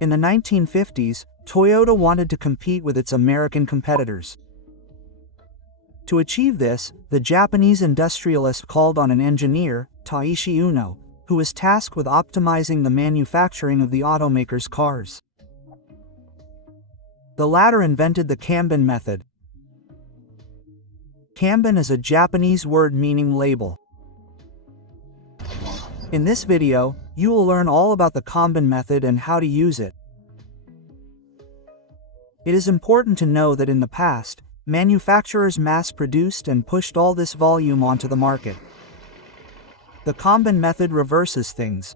In the 1950s, Toyota wanted to compete with its American competitors. To achieve this, the Japanese industrialist called on an engineer, Taishi Uno, who was tasked with optimizing the manufacturing of the automaker's cars. The latter invented the Kanban method. Kanban is a Japanese word meaning label. In this video, you will learn all about the Kanban method and how to use it. It is important to know that in the past, manufacturers mass-produced and pushed all this volume onto the market. The Kanban method reverses things.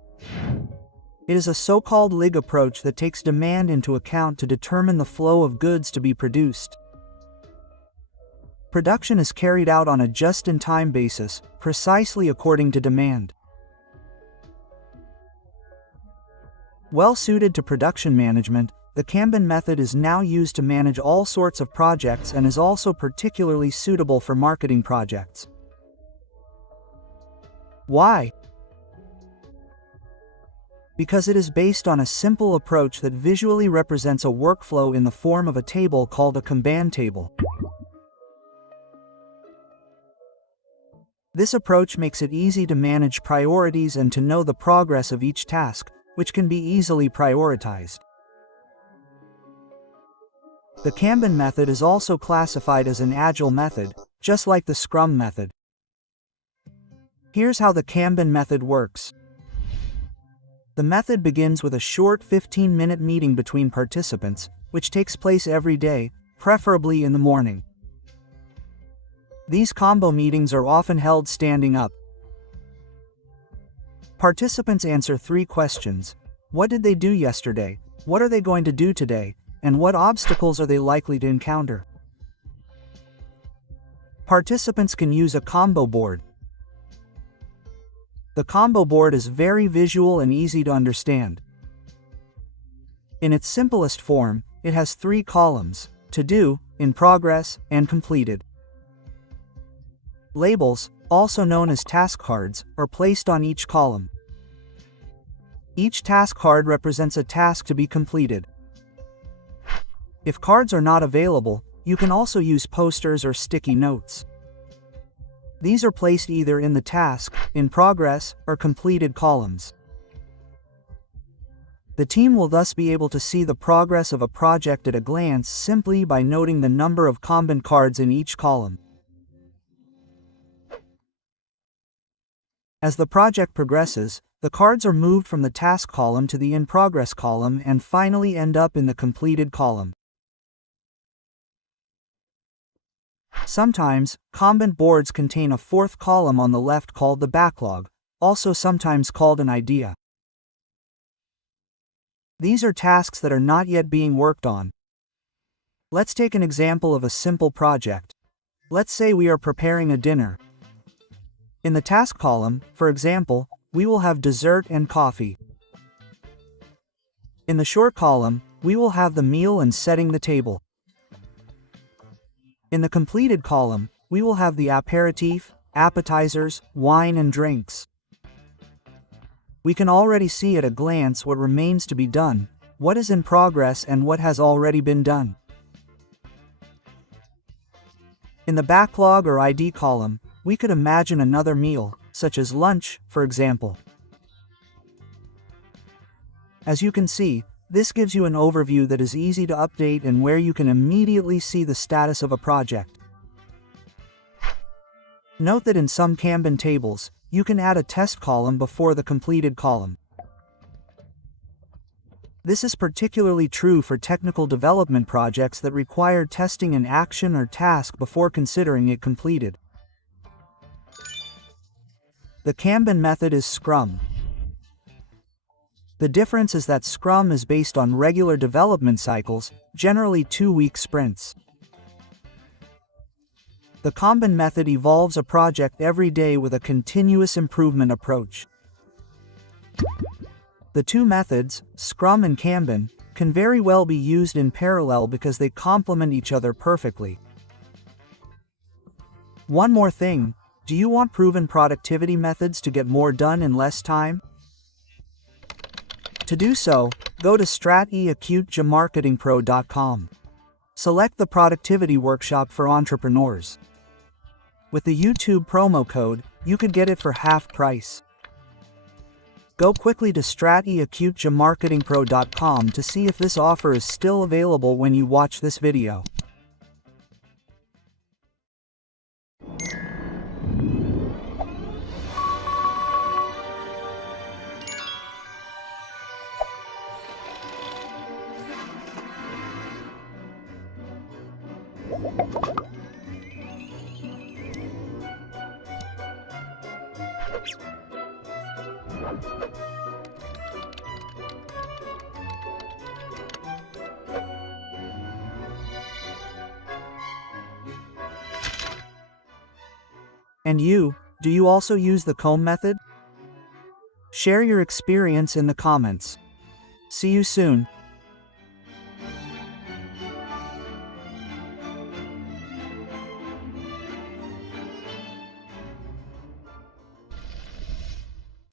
It is a so-called Lig approach that takes demand into account to determine the flow of goods to be produced. Production is carried out on a just-in-time basis, precisely according to demand. Well suited to production management, the Kanban method is now used to manage all sorts of projects and is also particularly suitable for marketing projects. Why? Because it is based on a simple approach that visually represents a workflow in the form of a table called a Kanban table. This approach makes it easy to manage priorities and to know the progress of each task, which can be easily prioritized. The Kanban method is also classified as an agile method, just like the Scrum method. Here's how the Kanban method works. The method begins with a short 15-minute meeting between participants, which takes place every day, preferably in the morning. These combo meetings are often held standing up. Participants answer 3 questions. What did they do yesterday? What are they going to do today? And what obstacles are they likely to encounter? Participants can use a combo board. The combo board is very visual and easy to understand. In its simplest form, it has 3 columns: to do, in progress, and completed. Labels, also known as task cards, are placed on each column. Each task card represents a task to be completed. If cards are not available, you can also use posters or sticky notes. These are placed either in the task, in progress, or completed columns. The team will thus be able to see the progress of a project at a glance simply by noting the number of Kanban cards in each column. As the project progresses, the cards are moved from the task column to the in-progress column and finally end up in the completed column. Sometimes, Kanban boards contain a 4th column on the left called the backlog, also sometimes called an idea. These are tasks that are not yet being worked on. Let's take an example of a simple project. Let's say we are preparing a dinner. In the task column, for example, we will have dessert and coffee. In the short column, we will have the meal and setting the table. In the completed column, we will have the aperitif, appetizers, wine and drinks. We can already see at a glance what remains to be done, what is in progress and what has already been done. In the backlog or ID column, we could imagine another meal, such as lunch, for example. As you can see, this gives you an overview that is easy to update and where you can immediately see the status of a project. Note that in some Kanban tables, you can add a test column before the completed column. This is particularly true for technical development projects that require testing an action or task before considering it completed. The Kanban method is Scrum. The difference is that Scrum is based on regular development cycles, generally 2-week sprints. The Kanban method evolves a project every day with a continuous improvement approach. The 2 methods, Scrum and Kanban, can very well be used in parallel because they complement each other perfectly. One more thing. Do you want proven productivity methods to get more done in less time? To do so, Go to strateacutejamarketingpro.com. Select the Productivity Workshop for Entrepreneurs. With the YouTube promo code, you could get it for half price. Go quickly to strateacutejamarketingpro.com to see if this offer is still available when you watch this video. And you, do you also use the comb method? Share your experience in the comments. See you soon.